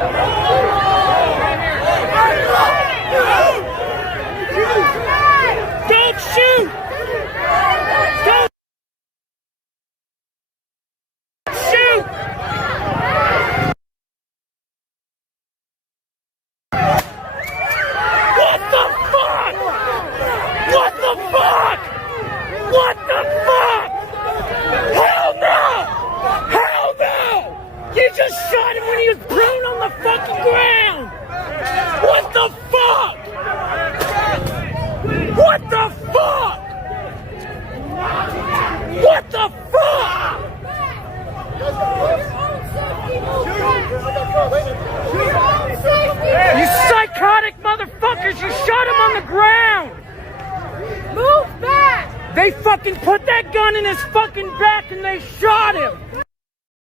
Don't shoot! Don't shoot! What the fuck? What the fuck? What the fuck? Hell no! Hell no! You just shot him when he was prone on the fucking ground! What the fuck? What the fuck? What the fuck? You psychotic motherfuckers! You shot him on the ground! Move back! They fucking put that gun in his fucking back and they shot him!